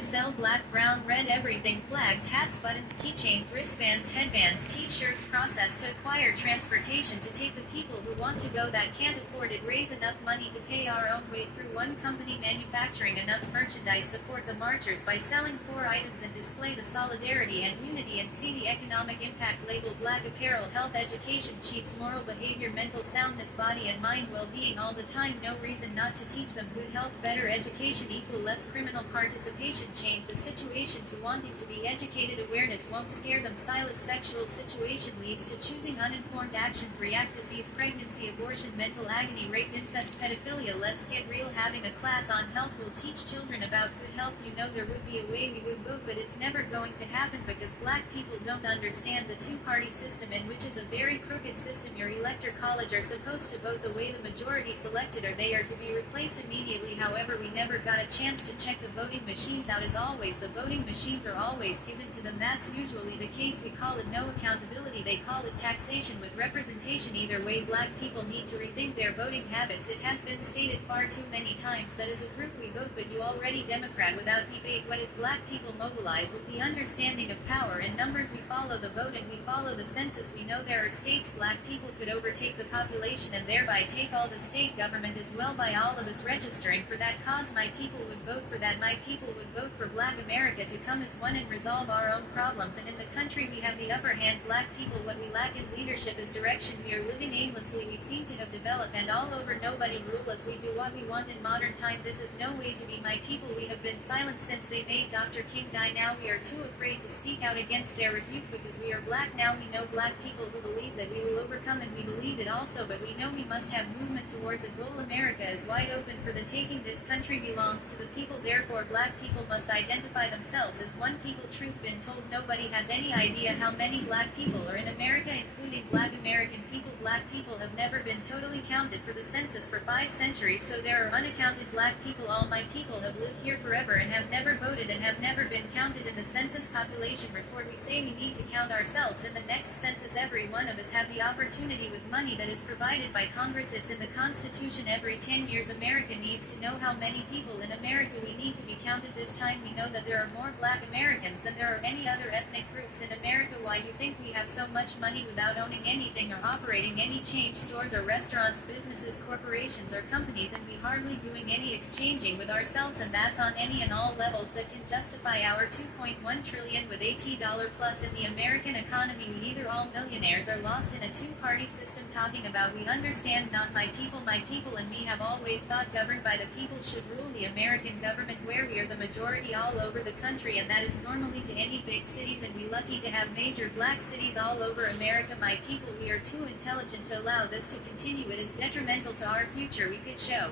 Sell black, brown, red everything, flags, hats, buttons, keychains, wristbands, headbands, t-shirts, process to acquire transportation to take the people who want to go that can't afford it, raise enough money to pay our own way through one company manufacturing enough merchandise, support the marchers by selling 4 items and display the solidarity and unity and see the economic impact, label black apparel, health, education, cheats, moral behavior, mental soundness, body and mind well-being all the time, no reason not to teach them good health, better education equal less criminal participation, change the situation to wanting to be educated, awareness won't scare them, Silas sexual situation leads to choosing uninformed actions, react disease, pregnancy, abortion, mental agony, rape, incest, pedophilia, let's get real, having a class on health will teach children about good health, you know there would be a way we would vote but it's never going to happen because black people don't understand the two-party system in which is a very crooked system, your elector college are supposed to vote the way the majority selected or they are to be replaced immediately, however we never got a chance to check the voting machines out as always, the voting machines are always given to them, that's usually the case, we call it no accountability, they call it taxation with representation, either way black people need to rethink their voting habits, it has been stated far too many times that as a group we vote but you already Democrat without debate, what if black people mobilize with the understanding of power and numbers, we follow the vote and we follow the census, we know there are states black people could overtake the population and thereby take all the state government as well by all of us registering for that cause, my people would vote for that, my people would vote for black America to come as one and resolve our own problems, and in the country we have the upper hand, black people, what we lack in leadership is direction, we are living aimlessly, we seem to have developed and all over nobody rule us, we do what we want in modern time, this is no way to be my people, we have been silent since they made Dr. King die, now we are too afraid to speak out against their rebuke because we are black, now we know black people who believe that we will overcome and we believe it also, but we know we must have movement towards a goal, America is wide open for the taking, this country belongs to the people, therefore black people must identify themselves as one people, truth been told, nobody has any idea how many black people are in America including black American people, black people have never been totally counted for the census for 5 centuries, so there are unaccounted black people, all my people have lived here forever and have never voted and have never been counted in the census population report, we say we need to count ourselves in the next census, every one of us have the opportunity with money that is provided by Congress, it's in the Constitution, every 10 years America needs to know how many people in America we need to be counted, this time we know that there are more black Americans than there are any other ethnic groups in America, why you think we have so much money without owning anything or operating any change stores or restaurants, businesses, corporations or companies, and we hardly doing any exchanging with ourselves, and that's on any and all levels that can justify our 2.1 trillion with $80 plus in the American economy, we either all millionaires are lost in a two-party system talking about we understand not my people and me have always thought governed by the people should rule the American government where we are the majority all over the country, and that is normally to any big cities, and we lucky to have major black cities all over America, my people, we are too intelligent to allow this to continue, it is detrimental to our future, we could show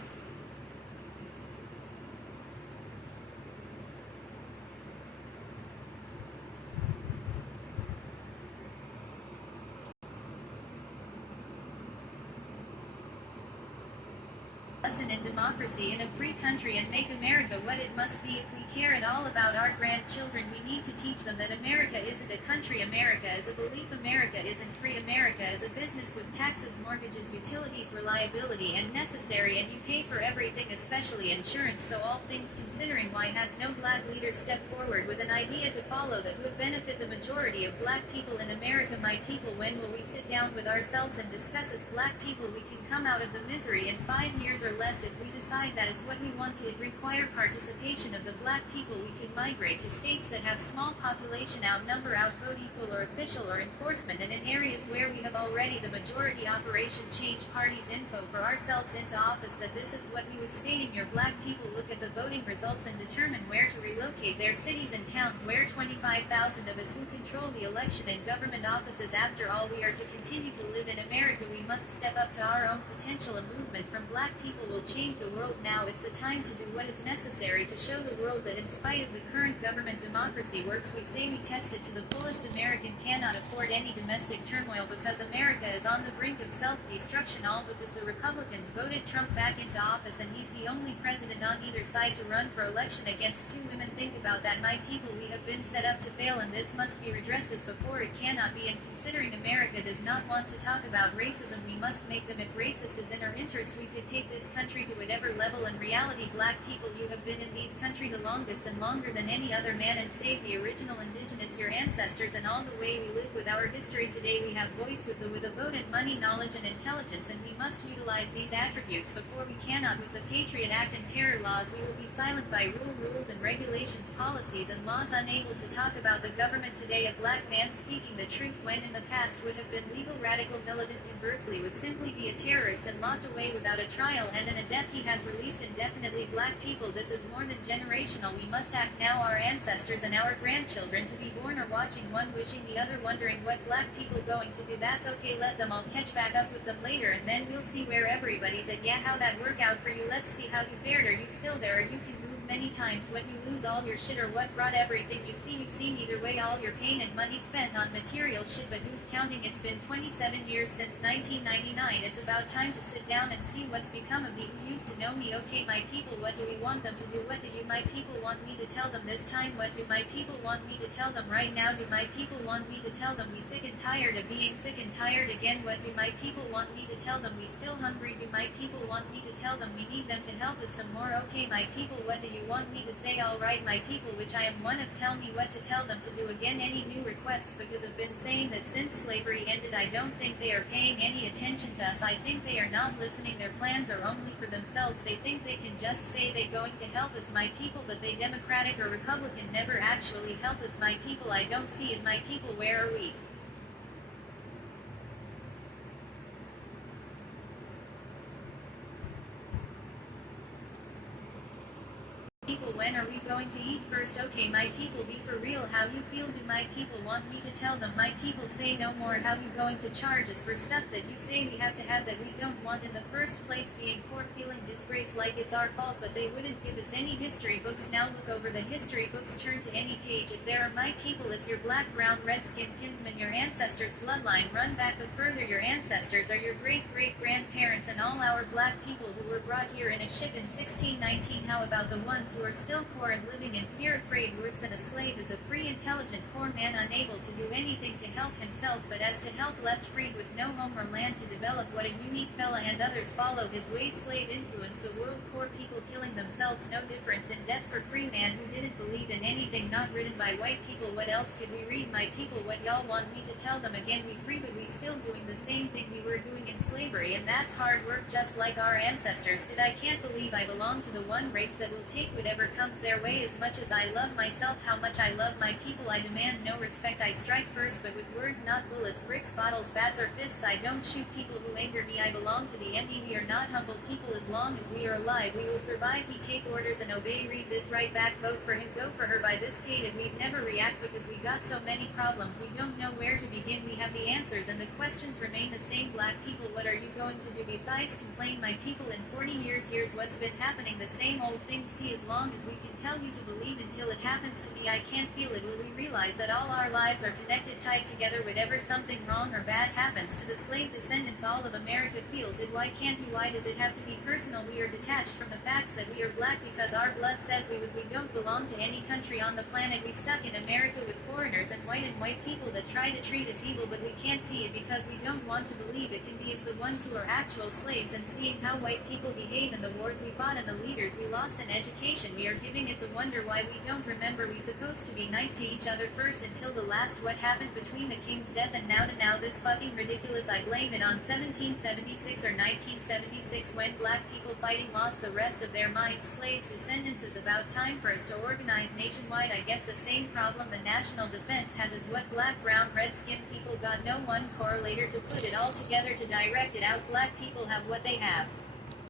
lesson in democracy in a free country and make America what it must be. If we care at all about our grandchildren, we need to teach them that America isn't a country, America is a belief, America isn't free, America is a business with taxes, mortgages, utilities, reliability, and necessary, and you pay for everything, especially insurance, so all things considering, why has no black leader stepped forward with an idea to follow that would benefit the majority of black people in America, my people, when will we sit down with ourselves and discuss as black people we can come out of the misery in 5 years or less if we decide that is what we want to require participation of the black people, we can migrate to states that have small population, outnumber, outvote, equal or official or enforcement, and in areas where we have already the majority operation change parties info for ourselves into office, that this is what we was stating, your black people look at the voting results and determine where to relocate their cities and towns where 25,000 of us who control the election and government offices, after all we are to continue to live in America, we must step up to our own potential, a movement from black people will change the world, now it's the time to do what is necessary to show the world that in spite of the current government democracy works, we say we test it to the fullest, American cannot afford any domestic turmoil because America is on the brink of self-destruction, all because the Republicans voted Trump back into office and he's the only president on either side to run for election against 2 women, think about that, my people, we have been set up to fail and this must be redressed as before, it cannot be, and considering America does not want to talk about racism, we must make them, if racist is in our interest, we could take this country country to whatever level. In reality, black people, you have been in these country the longest and longer than any other man, and save the original indigenous, your ancestors, and all the way we live with our history today. We have voice with a vote and money, knowledge and intelligence, and we must utilize these attributes. Before we cannot with the Patriot Act and terror laws, we will be silent by rules and regulations, policies and laws, unable to talk about the government today. A black man speaking the truth when in the past would have been legal, radical, militant, conversely was simply be a terrorist and locked away without a trial and in a death he has released indefinitely. Black people, this is more than generational. We must act now, our ancestors and our grandchildren, to be born or watching, one wishing, the other wondering what black people going to do. That's okay, let them all catch back up with them later, and then we'll see where everybody's at. Yeah, how that work out for you? Let's see how you fared. Are you still there? Or you can move many times when you lose all your shit, or what brought everything you've seen. Either way, all your pain and money spent on material shit, but who's counting? It's been 27 years since 1999. It's about time to sit down and see what's become of me who used to know me. Okay, my people, what do we want them to do? What do you, my people, want me to tell them this time? What do my people want me to tell them right now? Do my people want me to tell them we sick and tired of being sick and tired again? What do my people want me to tell them we still hungry? Do my people want me to tell them we need them to help us some more? Okay, my people, what do you want me to say? Alright, my people, which I am one of, tell me what to tell them to do. Again, any new requests? Because I've been saying that since slavery ended, I don't think they are paying any attention to us. I think they are not listening. Their plans are only for themselves. They think they can just say they're going to help us, my people, but they, Democratic or Republican, never actually help us, my people. I don't see it, my people. Where are we? People, when are we going to eat first? Okay, my people, be for real. How you feel? Do my people want me to tell them? My people, say no more. How you going to charge us for stuff that you say we have to have, that we don't want in the first place? Being poor, feeling disgrace like it's our fault, but they wouldn't give us any history books. Now look over the history books, turn to any page. If there are my people, it's your black, brown, red-skinned kinsmen, your ancestors' bloodline. Run back the further. Your ancestors are your great-great-grandparents and all our black people who were brought here in a ship in 1619. How about the ones who are still poor and living in fear, afraid? Worse than a slave is a free, intelligent, poor man, unable to do anything to help himself, but as to help, left freed with no home or land to develop what a unique fella, and others follow his ways. Slave influence the world, poor people killing themselves, no difference in death for free man who didn't believe in anything, not written by white people. What else could we read? My people, what y'all want me to tell them? Again, we free, but we still doing the same thing we were doing in slavery, and that's hard work, just like our ancestors did. I can't believe I belong to the one race that will take whatever comes their way. As much as I love myself, how much I love my people, I demand no respect. I strike first, but with words, not bullets, bricks, bottles, bats, or fists. I don't shoot people who anger me. I belong to the enemy. We are not humble people. As long as we are alive, we will survive. We take orders and obey. Read this right back. Vote for him. Go for her. By this paid, and we'd never react because we got so many problems. We don't know where to begin. We have the answers, and the questions remain the same. Black people, what are you going to do besides complain? My people, in 40 years, here's what's been happening. The same old thing. See, as long as we can tell you to believe until it happens to me, I can't feel it. Will we realize that all our lives are connected, tied together? Whenever something wrong or bad happens to the slave descendants, all of America feels it. Why can't we? Why does it have to be personal? We are detached from the facts that we are black because our blood says we don't belong to any country on the planet. We stuck in America with foreigners and white people that try to treat us evil, but we can't see it because we don't want to believe it can be as the ones who are actual slaves. And seeing how white people behave in the wars we fought and the leaders we lost in education we are giving, it's a wonder why we don't remember. We supposed to be nice to each other first until the last. What happened between the king's death and now to now? This fucking ridiculous. I blame it on 1776 or 1976 when black people fighting lost the rest of their minds. Slaves descendants, is about time for us to organize nationwide. I guess the same problem the national defense has is what black, brown, red-skinned people got. No one correlator to put it all together to direct it out. Black people have what they have.